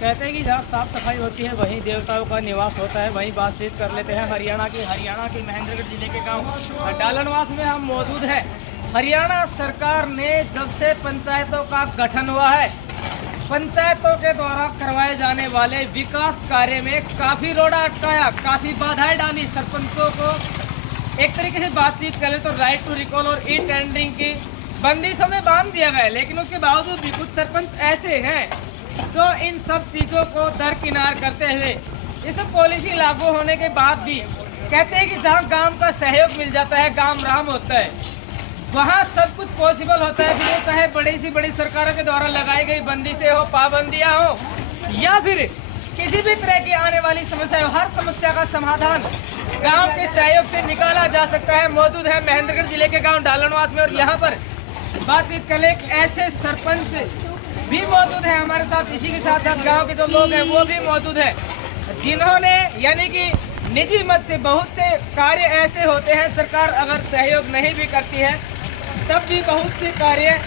कहते हैं कि जहाँ साफ सफाई होती है वहीं देवताओं का निवास होता है। वहीं बातचीत कर लेते हैं हरियाणा के महेंद्रगढ़ जिले के गांव डालनवास में हम मौजूद हैं। हरियाणा सरकार ने जब से पंचायतों का गठन हुआ है, पंचायतों के द्वारा करवाए जाने वाले विकास कार्य में काफ़ी रोड़ा अटकाया, काफ़ी बाधाएं डाली। सरपंचों को एक तरीके से बातचीत करें तो राइट टू रिकॉल और ई टेंडरिंग की बंदिशों में बांध दिया गया है। लेकिन उसके बावजूद भी कुछ सरपंच ऐसे हैं जो इन सब चीज़ों को दरकिनार करते हुए इस पॉलिसी लागू होने के बाद भी कहते हैं कि जहाँ गांव का सहयोग मिल जाता है, गांव राम होता है, वहाँ सब कुछ पॉसिबल होता है। फिर वो चाहे बड़ी सी बड़ी सरकारों के द्वारा लगाई गई बंदिशें हो, पाबंदियाँ हो, या फिर किसी भी तरह की आने वाली समस्या हो, हर समस्या का समाधान गांव के सहयोग से निकाला जा सकता है। मौजूद है महेंद्रगढ़ जिले के गांव डालनवास में और यहाँ पर बातचीत कर ले ऐसे सरपंच भी मौजूद है हमारे साथ। इसी के साथ साथ गांव के जो लोग हैं वो भी मौजूद है, जिन्होंने यानी कि निजी मत से बहुत से कार्य ऐसे होते हैं, सरकार अगर सहयोग नहीं भी करती है तब भी बहुत से कार्य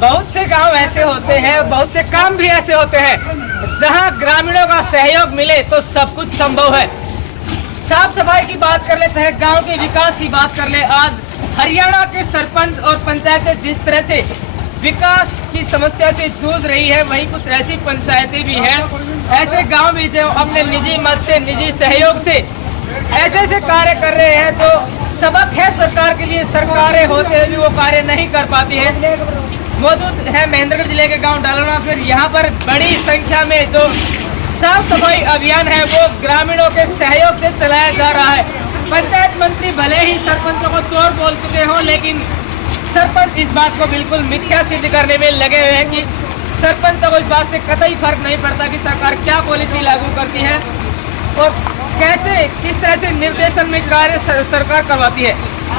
बहुत से गांव ऐसे होते हैं, बहुत से काम भी ऐसे होते हैं जहां ग्रामीणों का सहयोग मिले तो सब कुछ संभव है। साफ सफाई की बात कर ले, चाहे गांव के विकास की बात कर ले, आज हरियाणा के सरपंच और पंचायतें जिस तरह से विकास की समस्या से जूझ रही है, वहीं कुछ ऐसी पंचायतें भी हैं, ऐसे गांव भी जो अपने निजी मत से, निजी सहयोग से ऐसे कार्य कर रहे हैं जो सबक है सरकार के लिए। सरकारें होते हुए भी वो कार्य नहीं कर पाती है। मौजूद है महेंद्रगढ़ जिले के गांव डालनवास में। यहाँ पर बड़ी संख्या में जो साफ सफाई अभियान है वो ग्रामीणों के सहयोग से चलाया जा रहा है। पंचायत मंत्री भले ही सरपंचों को चोर बोल चुके हों, लेकिन सरपंच इस बात को बिल्कुल मिथ्या सिद्ध करने में लगे हुए हैं कि सरपंचों को इस बात से कतई फर्क नहीं पड़ता कि सरकार क्या पॉलिसी लागू करती है और कैसे किस तरह से निर्देशन में कार्य सरकार करवाती है।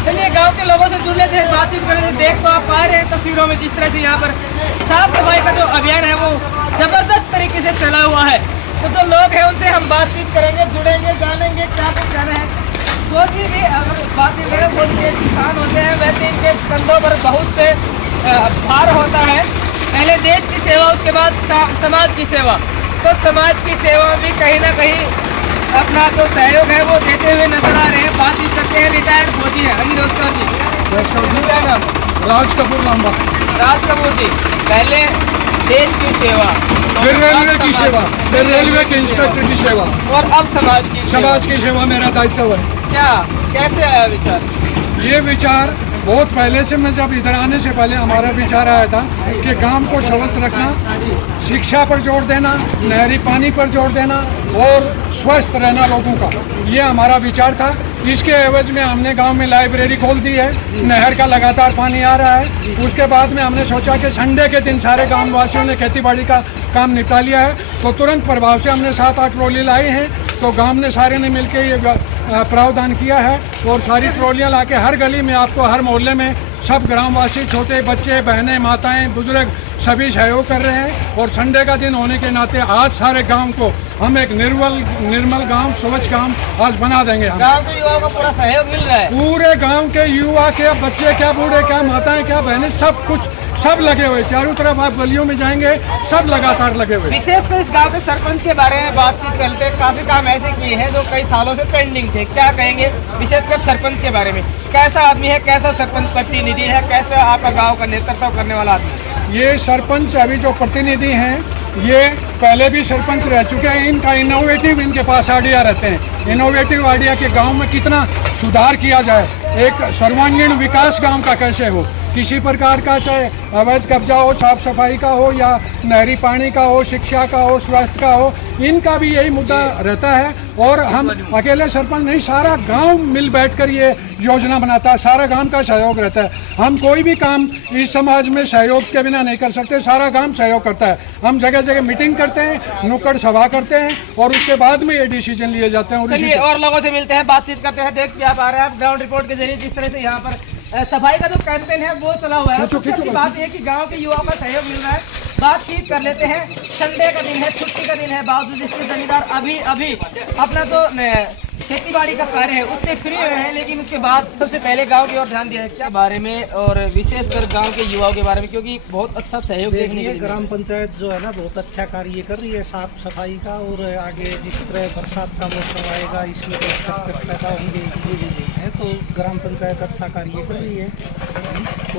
चलिए गांव के लोगों से जुड़ लेते हैं, बातचीत करेंगे। देख तो आप पा रहे हैं तस्वीरों में जिस तरह से यहाँ पर साफ सफाई का जो अभियान है वो जबरदस्त तरीके से चला हुआ है। तो जो लोग हैं उनसे हम बातचीत करेंगे, जुड़ेंगे, जानेंगे क्या कुछ कहना है। कोई भी अगर बात करें, वो किसान होते हैं, वैसे इनके कंधों पर बहुत से भार होता है। पहले देश की सेवा, उसके बाद समाज की सेवा। तो समाज की सेवा भी कहीं ना कहीं अपना जो सहयोग है वो देते हुए नजर आ रहे हैं। बातचीत करते हैं रिटायर्ड फौजी है अली रोस्टर जी। क्या नाम? राज कपूर लांबा। राज कपूर जी, पहले देश की सेवा, फिर रेलवे की सेवा, फिर रेलवे के इंस्पेक्टर की सेवा और अब समाज की सेवा मेरा दायित्व है। क्या कैसे आया विचार? ये विचार बहुत पहले से, मैं जब इधर आने से पहले हमारा विचार आया था कि गांव को स्वस्थ रखना, शिक्षा पर जोर देना, नहरी पानी पर जोर देना और स्वस्थ रहना लोगों का, ये हमारा विचार था। इसके एवज में हमने गांव में लाइब्रेरी खोल दी है, नहर का लगातार पानी आ रहा है। उसके बाद में हमने सोचा कि संडे के दिन सारे गाँव वासियों ने खेती बाड़ी का काम निपटा लिया है, तो तुरंत प्रभाव से हमने 7-8 ट्रॉली लाई हैं। तो गांव ने सारे ने मिलकर ये प्रावधान किया है और सारी ट्रॉलियाँ लाके हर गली में, आपको हर मोहल्ले में सब ग्रामवासी, छोटे बच्चे, बहनें, माताएं, बुजुर्ग सभी सहयोग कर रहे हैं। और संडे का दिन होने के नाते आज सारे गांव को हम एक निर्मल गांव, स्वच्छ गांव आज बना देंगे। गांव के युवाओं को पूरा सहयोग मिल रहा है। पूरे गांव के युवा, क्या बच्चे, क्या बूढ़े, क्या माताएं, क्या बहनें, सब कुछ सब लगे हुए। चारों तरफ आप गलियों में जाएंगे, सब लगातार लगे हुए। विशेषकर इस गांव के सरपंच के बारे में बातचीत करते हैं। काफी काम ऐसे किए हैं जो कई सालों से पेंडिंग थे, क्या कहेंगे विशेषकर सरपंच के बारे में? कैसा आदमी है, कैसा सरपंच प्रतिनिधि है, कैसा आपका गाँव का नेतृत्व करने वाला आदमी? ये सरपंच अभी जो प्रतिनिधि हैं ये पहले भी सरपंच रह चुके हैं। इनका इनोवेटिव, इनके पास आइडिया रहते हैं। इनोवेटिव आइडिया के गांव में कितना सुधार किया जाए, एक सर्वांगीण विकास गांव का कैसे हो, किसी प्रकार का, चाहे अवैध कब्जा हो, साफ सफाई का हो, या नहरी पानी का हो, शिक्षा का हो, स्वास्थ्य का हो, इनका भी यही मुद्दा रहता है। और हम अकेले सरपंच नहीं, सारा गांव मिल बैठकर ये योजना बनाता है, सारा गांव का सहयोग रहता है। हम कोई भी काम इस समाज में सहयोग के बिना नहीं कर सकते, सारा गांव सहयोग करता है। हम जगह जगह मीटिंग करते हैं, नुक्कड़ सभा करते हैं और उसके बाद में ये डिसीजन लिए जाते हैं। चलिए और लोगों से मिलते हैं, बातचीत करते हैं। देख क्या आ रहा है ग्राउंड रिपोर्ट के जरिए जिस तरह से यहाँ पर सफाई का जो कैंपेन है वो चला हुआ है। सबसे अच्छी बात यह कि गांव के युवाओं का सहयोग मिल रहा है। बातचीत कर लेते हैं। संडे का दिन है, छुट्टी का दिन है, बावजूद इसके जमींदार अभी अपना तो खेती बाड़ी का कार्य है उससे फ्री हुए हैं, लेकिन उसके बाद सबसे पहले गांव की ओर ध्यान दिया है क्या बारे में, और विशेषकर गांव के युवाओं के बारे में, क्योंकि बहुत अच्छा सहयोग देखने को मिला। ग्राम पंचायत जो है ना बहुत अच्छा कार्य कर रही है साफ सफाई का, और आगे जिस तरह बरसात का मौसम आएगा इसमें पैदा होंगे तो ग्राम पंचायत अच्छा कार्य कर रही है,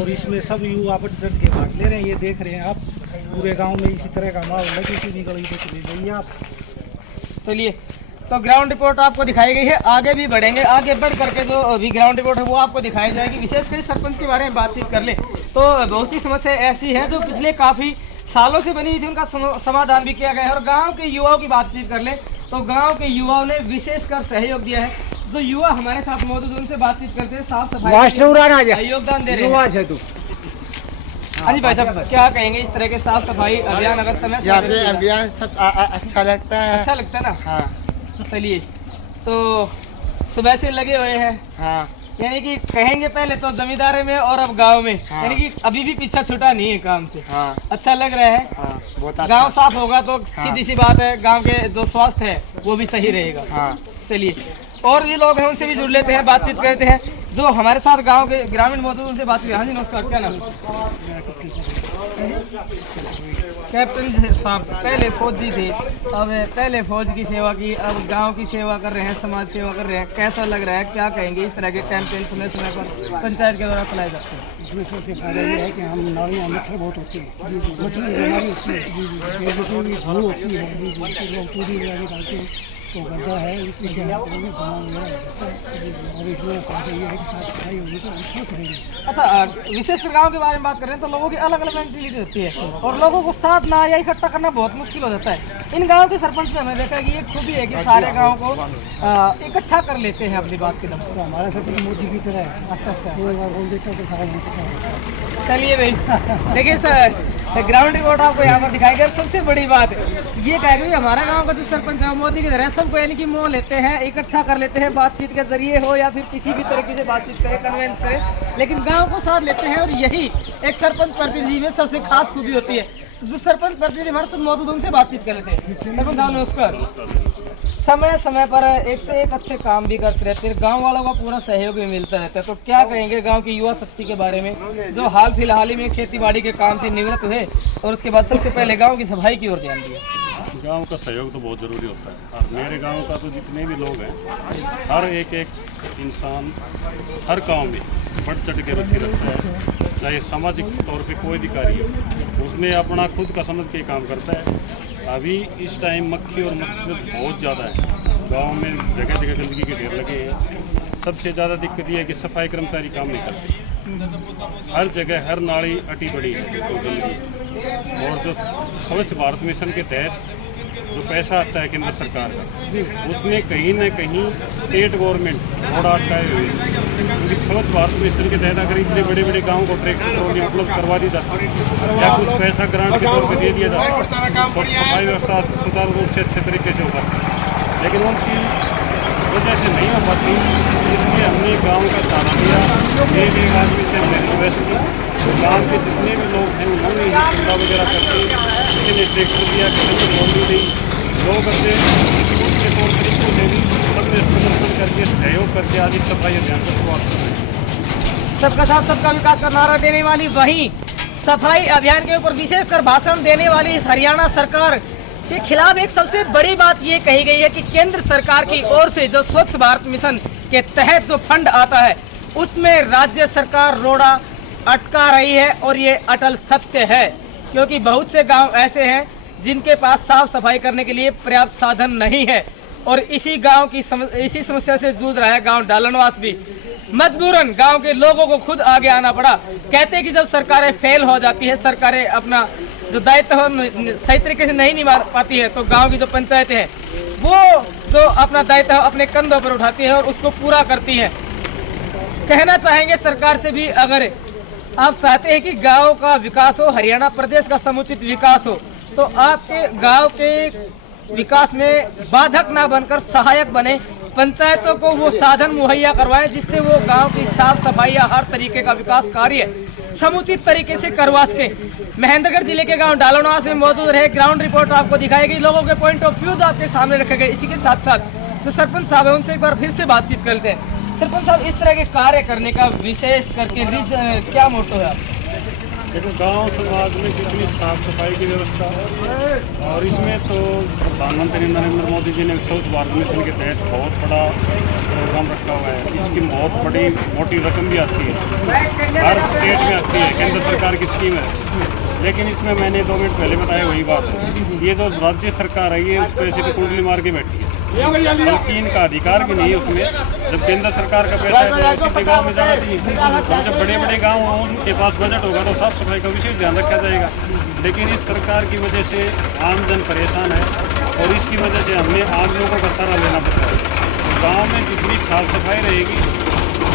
और इसमें सब युवा बढ़ चढ़ के भाग ले रहे हैं। ये देख रहे हैं आप पूरे गाँव में इसी तरह का माहौल है, किसी भी गली पे चले जाइए आप। चलिए, तो ग्राउंड रिपोर्ट आपको दिखाई गई है, आगे भी बढ़ेंगे, आगे बढ़ करके जो अभी ग्राउंड रिपोर्ट है वो आपको दिखाई जाएगी। विशेषकर सरपंच के बारे में बातचीत कर ले तो बहुत सी समस्या ऐसी है जो पिछले काफ़ी सालों से बनी हुई थी, उनका समाधान भी किया गया है। और गांव के युवाओं की बातचीत कर ले तो गांव के युवाओं ने विशेषकर सहयोग दिया है। जो युवा हमारे साथ मौजूद हैं उनसे बातचीत करते हैं, साफ सफाई योगदान दे रहे हैं। हाँ जी भाई साहब, क्या कहेंगे इस तरह के साफ सफाई अभियान अगर समय यहाँ पे अभियान सब अच्छा लगता है। अच्छा लगता है ना? हाँ। चलिए, तो सुबह से लगे हुए हैं, हाँ। यानी कि कहेंगे पहले तो जमींदारी में और अब गांव में, हाँ। यानी कि अभी भी पीछा छूटा नहीं है काम से। हाँ। अच्छा लग रहा है। हाँ, बहुत अच्छा। गांव साफ होगा तो हाँ। सीधी सी बात है गांव के जो स्वास्थ्य है वो भी सही रहेगा। हाँ। चलिए, और भी लोग हैं उनसे भी जुड़ लेते हैं, बातचीत करते हैं जो हमारे साथ गांव के ग्रामीण मौजूद, उनसे बात हुई। हाँ जी नमस्कार, क्या नाम? कैप्टन साहब पहले फौजी थे, अब पहले फौज की सेवा की, अब गांव की सेवा कर रहे हैं, समाज सेवा कर रहे हैं, कैसा लग रहा है? क्या कहेंगे इस तरह के कैंपेन समय समय पर पंचायत के द्वारा चलाए जाते हैं? सबसे फायदा ये है कि हम नालियाँ मच्छर बहुत होती है, मच्छर की बीमारी होती है, धूल होती है, लोग चूड़ी वगैरह डालते हैं तो गड्ढा है, इससे क्या है और इसमें फायदा ये है कि साफ सफाई होगी तो उसको करेंगे। अच्छा, विशेषकर गांव के बारे में बात करें तो लोगों की अलग अलग मेंटेलिटी होती है और लोगों को साथ ना या इकट्ठा करना बहुत मुश्किल हो जाता है। इन गांव के सरपंच में हमने देखा कि ये खूबी है कि सारे गांव को इकट्ठा कर लेते हैं अपनी बात के दम पर। तो हमारा सरपंच मोदी की तरह है। अच्छा, वो एक बार बोल देता है तो सारा गाँव। चलिए भाई, देखिए सर ग्राउंड रिपोर्ट आपको यहाँ पर दिखाई गया। सबसे बड़ी बात ये कहेगा कि हमारा गांव का जो सरपंच है मोदी की तरह सबको यानी कि मोह लेते हैं, इकट्ठा कर लेते हैं, बातचीत के जरिए हो या फिर किसी भी तरीके से बातचीत करें, कन्वेंस करें, लेकिन गांव को साथ लेते हैं। और यही एक सरपंच प्रतिनिधि में सबसे खास खूबी होती है। तो जो सरपंच प्रतिनिधि हमारे साथ मौजूद उनसे बातचीत कर लेते हैं। सरपंच साहब नमस्कार। समय समय पर एक से एक अच्छे काम भी करते रहते हैं, गांव वालों का पूरा सहयोग भी मिलता रहता है। तो क्या कहेंगे गांव की युवा शक्ति के बारे में जो हाल फिलहाल ही में खेती बाड़ी के काम से निवृत्त हुए और उसके बाद सबसे पहले गांव की सफाई की ओर ध्यान दिया? गांव का सहयोग तो बहुत ज़रूरी होता है, और मेरे गांव का तो जितने भी लोग हैं हर एक इंसान हर गांव में बढ़ चढ़ के रुचि रखता है, चाहे सामाजिक तौर पे कोई अधिकारी हो उसमें अपना खुद का समझ के काम करता है। अभी इस टाइम मक्खी और मच्छर बहुत ज़्यादा है गांव में, जगह जगह गंदगी के ढेर लगे हैं। सबसे ज़्यादा दिक्कत ये है कि सफाई कर्मचारी काम नहीं करते, हर जगह हर नाली अटी पड़ी है तो गंदगी। और जो स्वच्छ भारत मिशन के तहत जो पैसा आता है केंद्र सरकार का उसमें कहीं ना कहीं स्टेट गवर्नमेंट थोड़ा अटकाए हुए हैं, क्योंकि स्वच्छ भारत मिशन के तहत अगर इतने बड़े बड़े गाँव को ट्रैक्टर ट्रॉली उपलब्ध करवा दी जाती या कुछ पैसा ग्रांट के तौर पर दे दिया जाता तो सफाई व्यवस्था सुचारू रूप से अच्छे तरीके से हो पाती, लेकिन उनकी वजह से नहीं हो पाती। इसलिए हमने गाँव का सहारा लिया। एक आदमी से हमने रिक्वेस्ट की, गाँव के जितने भी लोग हैं उन्होंने ही कूड़ा वगैरह करके, किसी ने ट्रैक्टर दिया, किसी ने ट्रॉली दी, लोग अपने उसके तौर तरीकों से भी सबने समर्थन करके सहयोग करके आज इस सफाई अभियान को शुरुआत कर रहे हैं। सबका साथ सबका विकास का नारा देने वाली वहीं सफाई अभियान के ऊपर विशेषकर भाषण देने वाली इस हरियाणा सरकार के खिलाफ एक सबसे बड़ी बात ये कही गई है कि केंद्र सरकार की ओर से जो स्वच्छ भारत मिशन के तहत जो फंड आता है उसमें राज्य सरकार रोड़ा अटका रही है। और ये अटल सत्य है, क्योंकि बहुत से गांव ऐसे हैं जिनके पास साफ सफाई करने के लिए पर्याप्त साधन नहीं है। और इसी गांव की इसी समस्या से जूझ रहा है गांव डालनवास भी। मजबूरन गांव के लोगों को खुद आगे आना पड़ा। कहते हैं कि जब सरकारें फेल हो जाती है, सरकारें अपना जो दायित्व सही तरीके से नहीं निभा पाती है, तो गांव की जो पंचायतें हैं वो जो अपना दायित्व अपने कंधों पर उठाती है और उसको पूरा करती है। कहना चाहेंगे सरकार से भी, अगर आप चाहते हैं कि गांव का विकास हो, हरियाणा प्रदेश का समुचित विकास हो, तो आपके गांव के विकास में बाधक ना बनकर सहायक बने, पंचायतों को वो साधन मुहैया करवाएं जिससे वो गांव की साफ सफाई या हर तरीके का विकास कार्य समुचित तरीके से करवा सके। महेंद्रगढ़ जिले के गांव डालोनवास में मौजूद रहे, ग्राउंड रिपोर्ट आपको दिखाई गई, लोगों के पॉइंट ऑफ व्यूज आपके सामने रखे गए। इसी के साथ साथ जो सरपंच साहब है उनसे एक बार फिर से बातचीत करते हैं। सरपंच साहब, इस तरह के कार्य करने का विशेष करके क्या मोटो है आप? देखो, गांव समाज में जितनी साफ सफाई की व्यवस्था और इसमें तो प्रधानमंत्री नरेंद्र मोदी जी ने स्वच्छ भारत मिशन के तहत बहुत बड़ा प्रोग्राम रखा हुआ है। इसकी बहुत बड़ी मोटी रकम भी आती है, हर स्टेट में आती है, केंद्र सरकार की स्कीम है। लेकिन इसमें मैंने 2 मिनट पहले बताया वही बात, ये जो राज्य सरकार है ये उस पैसे की कुंडली मार के बैठी है, बल्कि इनका अधिकार भी नहीं है उसमें। जब केंद्र सरकार का पैसा है तो ऐसे गाँव में जाना चाहिए, और जब बड़े बड़े गाँव हों उनके पास बजट होगा तो साफ सफाई का विशेष ध्यान रखा जाएगा। लेकिन इस सरकार की वजह से आमजन परेशान है और इसकी वजह से हमें आम लोगों का सहारा लेना पड़ता है। गाँव में जितनी साफ सफाई रहेगी,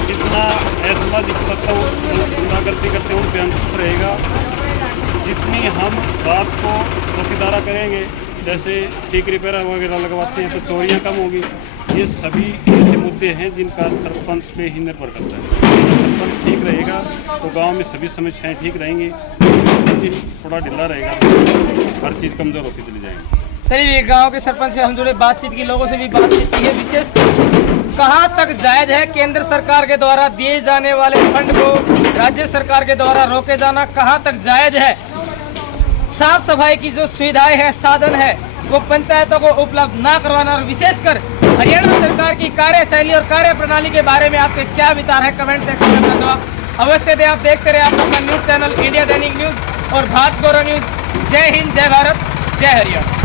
जितना असामाजिक तत्व गुंडागर्दी करते हैं उन पर अंकुश रहेगा, जितनी हम रात को चौकीदारा करेंगे, जैसे ठीक रिपेयर वगैरह लगवाते हैं तो चोरियां कम होगी। ये सभी ऐसे मुद्दे हैं जिनका सरपंच पे ही निर्भर करता है। सरपंच ठीक रहेगा तो गांव में सभी समस्याएं ठीक रहेंगी, थोड़ा ढीला रहेगा तो हर चीज़ कमज़ोर होती चली जाएगी। चलिए, गांव के सरपंच से हम जुड़े बातचीत की, लोगों से भी बातचीत की है। विशेष कहाँ तक जायज़ है केंद्र सरकार के द्वारा दिए जाने वाले फंड को राज्य सरकार के द्वारा रोके जाना, कहाँ तक जायज़ है? साफ सफाई की जो सुविधाएं हैं, साधन है, वो पंचायतों को उपलब्ध ना करवाना, और विशेषकर हरियाणा सरकार की कार्यशैली और कार्य प्रणाली के बारे में आपके क्या विचार है? कमेंट सेक्शन में अपना जवाब अवश्य दें। आप देखते रहे आप अपना न्यूज़ चैनल इंडिया दैनिक न्यूज़ और भारत गौरव न्यूज़। जय हिंद, जय भारत, जय हरियाणा।